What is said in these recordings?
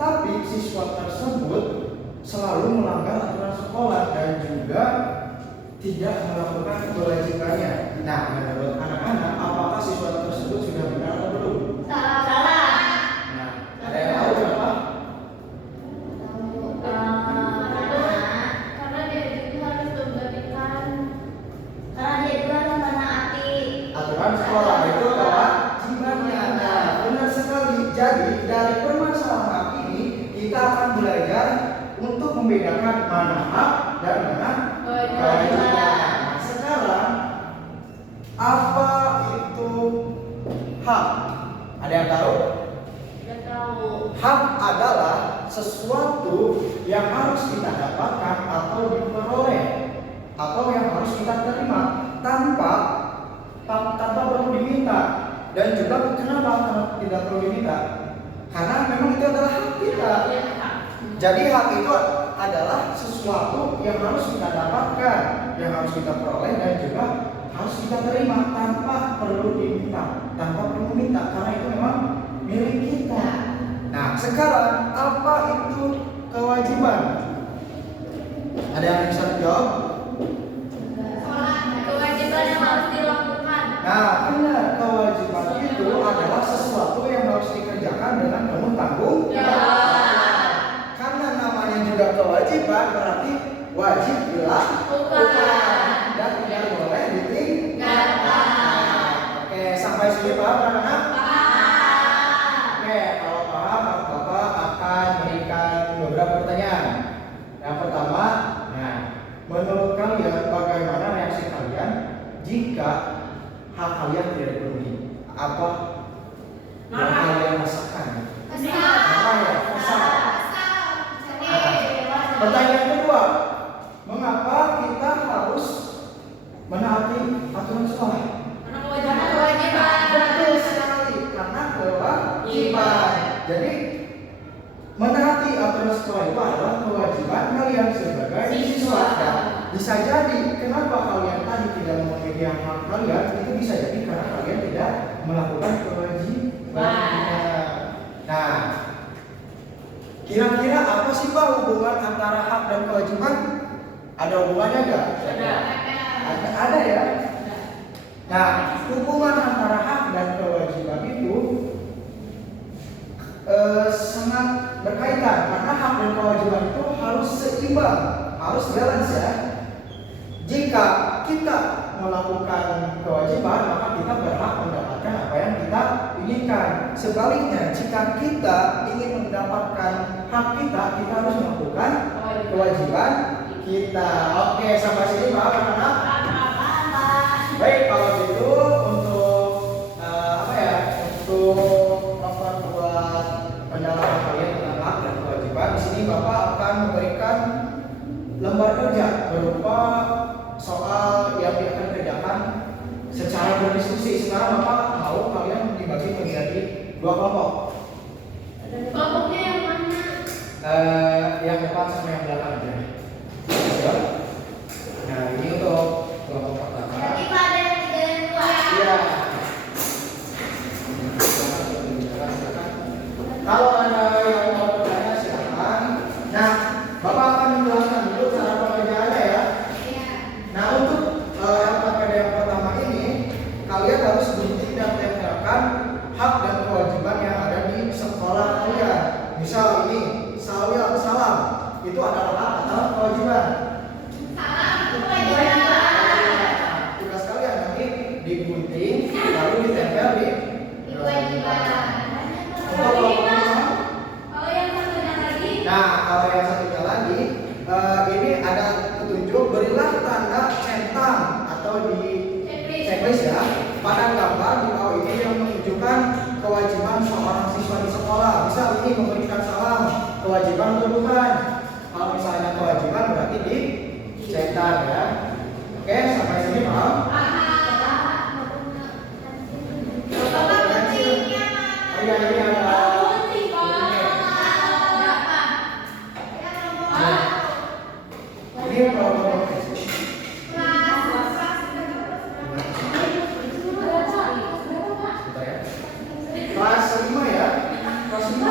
tapi siswa tersebut selalu melanggar aturan sekolah dan juga tidak melakukan kewajibannya. Nah, menurut anak-anak, apakah siswa tersebut sudah benar atau belum? Salah. Nah, ada yang tahu kenapa? Karena dia juga harus memberikan, karena dia juga harus menaati Aturan sekolah itu kewajibannya. Nah, benar sekali. Jadi dari permasalahan ini kita akan belajar untuk membedakan mana hak dan mana kewajiban. Nah, sekarang apa itu hak? Ada yang tahu? Tidak tahu. Hak adalah sesuatu yang harus kita dapatkan atau diperoleh atau yang harus kita terima tanpa perlu diminta. Dan juga kenapa tidak perlu diminta? Karena memang itu adalah hak kita. Jadi hak itu adalah sesuatu yang harus kita dapatkan, yang harus kita peroleh dan juga harus kita terima tanpa perlu diminta, tanpa perlu minta, karena itu memang milik kita. Nah, sekarang apa itu kewajiban? Ada yang bisa jawab? Kewajiban yang harus dilakukan. Nah, benar, kewajiban itu adalah sesuatu yang harus dikerjakan dengan penuh tanggung jawab. Karena namanya juga kewajiban, berarti wajib dilakukan dan tidak boleh ditinggalkan. Oke, sampai sini paham anak-anak? Oke, kalau paham, Bapak akan berikan beberapa pertanyaan. Yang pertama, nah, menurut kalian bagaimana reaksi kalian jika hak kalian tidak dipenuhi? Apa yang kalian rasakan? Marah ya, kesal. Pertanyaan kedua, mengapa kita harus menaati aturan sekolah? Karena kewajiban. Betul sekali, karena kewajiban. Jadi menaati aturan sekolah itu adalah kewajiban kalian sebagai siswa. Dan bisa jadi kenapa kalian tadi tidak memenuhi hak kalian, itu bisa jadi karena kalian tidak melakukan kewajibannya. Nah, kira-kira apa sih Pak hubungan antara hak dan kewajiban? Ada hubungannya nggak? Ada ya. Nah, hubungan antara hak dan kewajiban itu sangat berkaitan karena hak dan kewajiban itu harus seimbang, harus balance ya. Jika kita melakukan kewajiban, maka kita berhak mendapatkan apa yang kita inginkan. Sebaliknya, jika kita ingin mendapatkan hak kita, kita harus melakukan kewajiban kita. Oke, sampai sini paham anak-anak? Baik, kalau gitu untuk untuk memperkuat pendalaman kalian tentang hak dan kewajiban, di sini Bapak akan memberikan lembar kerja berupa soal yang akan kerjakan secara berdiskusi. Sekarang Bapak mau kalian dibagi menjadi dua kelompok. Kelompoknya yang mana? Yang depan sama yang belakang aja. Ya. Nah, ini untuk kelompok pertama. Jadi Pak ada yang 3 dan 2. Iya. Kalau ada yang mau bertanya silakan. Nah, Bapak akan menjelaskan dulu cara pengerjaannya ya. Nah, untuk pada yang pertama ini kalian harus gunting dan tempelkan hak dan kewajiban yang ada di sekolah kalian. Misal ini salam itu adalah hak atau kewajiban? Salam itu kewajiban. Tugas kalian nanti digunting lalu ditempel di Kewajiban. Kalau yang satunya lagi. Nah, kalau yang satunya lagi ini ada petunjuk, berilah tanda centang atau di checklist ya pada gambar di bawah ini yang menunjukkan kewajiban seorang siswa di sekolah. Misal ini memberikan salam, kewajiban atau bukan? Kalau misalnya kewajiban berarti di centang ya. Oke, sampai sini paham? Oh iya, ini ada. Ini kelompok kelas 5 ya, kelas 5.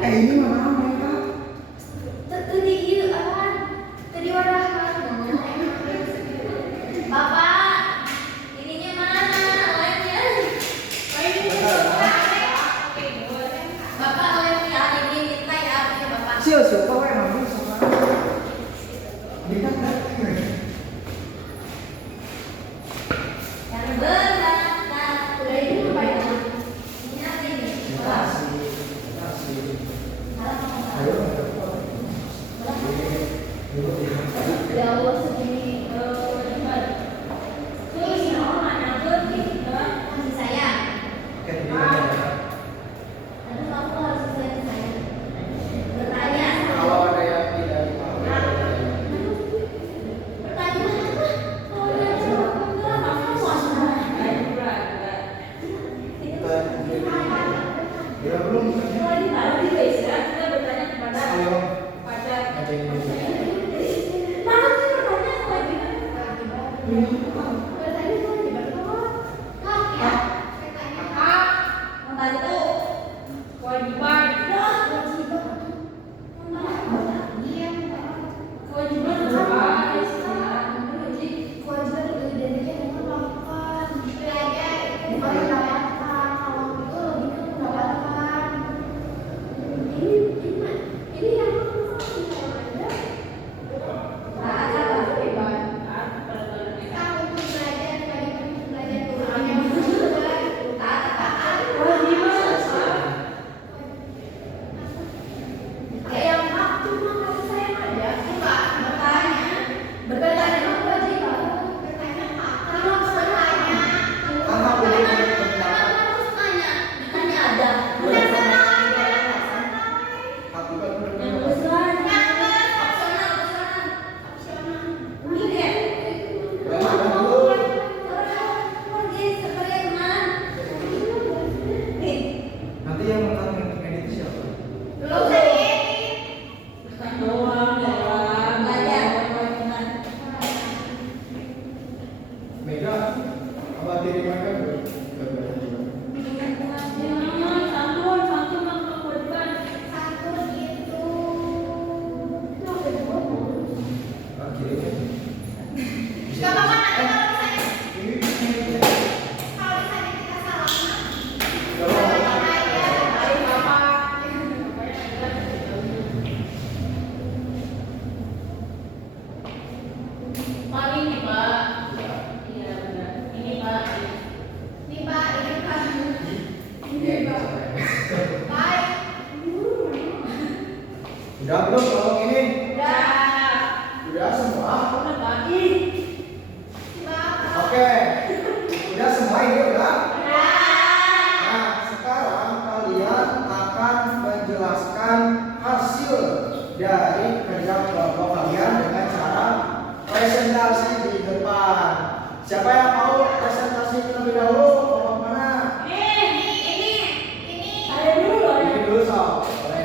Ini mana mereka? Tadi itu apa? Tadi wadah Bapak, ininya mana? Lemnya? Bapak lemnya ini minta ya punya Bapak. Siapa yang ngambil sama? Lihat kan? Yang berat, nah, udah ini apa ya? Ini apa ini? Ayo. Ya Allah segini. Terus mana kasih saya. Oke, terima. Aduh, kamu harus saya. Bertanya sama Kalau ada yang tidak pertanyaan apa? Oh, ya, jawab enggak, kamu mau Ya belum. lagi baru juga istirahat kita bertanya kepada Ayo. pacar. Ada yang mau. Mana sih bertanya kewajiban? Bertanya kewajiban apa? Hak ya? Hak membantu kewajiban. Kewajiban. Kewajiban apa? Kewajiban itu identiknya dengan melakukan. Bukan mendapatkan. Kalau itu lebih ke mendapatkan. Ini yang Nanti yang akan edit siapa? Mega. Apa diri mereka Udah belum kalau ini? Udah semua? Oke. Udah semua ini udah? Nah, sekarang kalian akan menjelaskan hasil dari kerja kelompok kalian dengan cara presentasi di depan. Siapa yang mau presentasi terlebih dahulu? Kelompok mana? Ini dulu sob. Boleh.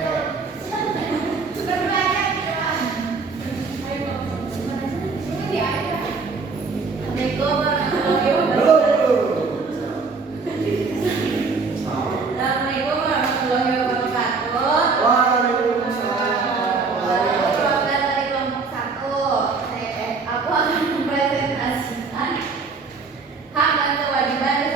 Hak dan kewajiban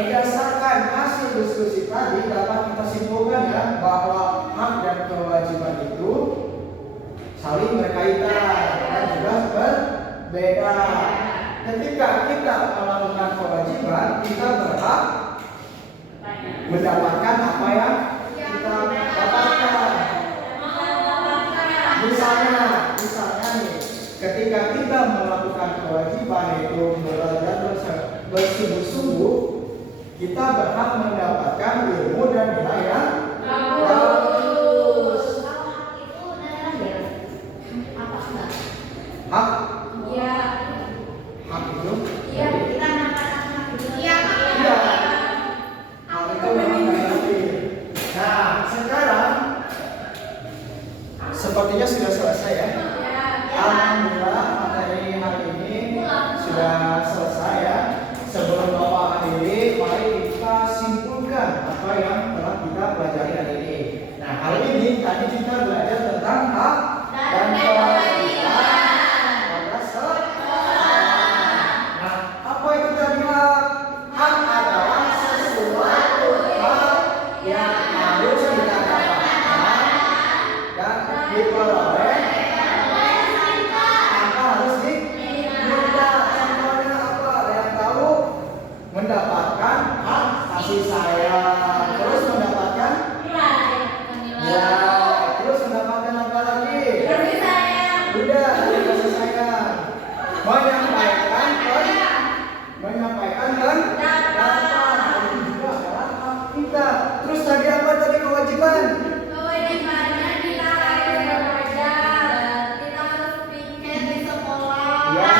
berdasarkan hasil diskusi tadi dapat kita simpulkan ya bahwa hak dan kewajiban itu saling berkaitan dan juga berbeda. Ketika kita melakukan kewajiban, kita berhak mendapatkan apa yang kita dapatkan. Misalnya nih, ketika kita melakukan kewajiban itu belajar bersungguh-sungguh, kita berhak mendapatkan ilmu dan nilai yang bagus. Kalau hak itu beneran ya? Apa enggak? Hak, Iya. hak itu. Iya, kita mendapatkan hak itu. Iya. Iya. Hak itu memang negatif. Nah, sekarang sepertinya sudah selesai ya. Alhamdulillah materi hari ini sudah selesai ya. Sebelum Bapak akhiri, mari kita simpulkan apa yang telah kita pelajari hari ini. Nah, hari ini tadi kita belajar tentang hak dan kewajiban pada seseorang. Nah, apa itu tadi hak? Hak adalah sesuatu hal yang harus kita dapatkan dan diperoleh tanpa harus diminta. Contohnya apa? Yang tahu mendapatkan hak kasih sayang, terus mendapatkan ya, terus mendapatkan apa lagi? Udah kasih sayang, menyampaikan pendapat, itu juga adalah hak kita. Terus tadi apa tadi kewajiban? Kewajibannya kita harus belajar, kita harus pikir di sekolah. Ya.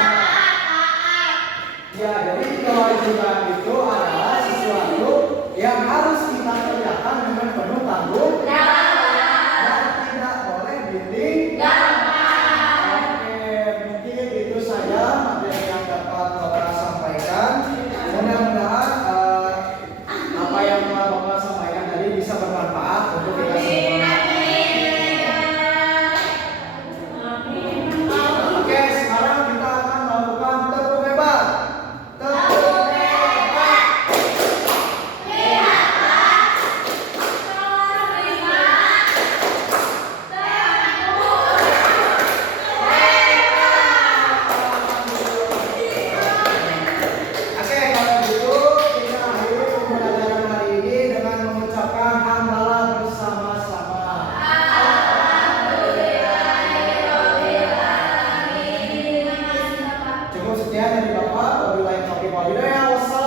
Ya, jadi kewajiban itu adalah sesuatu yang harus kita kerjakan dengan penuh tanggung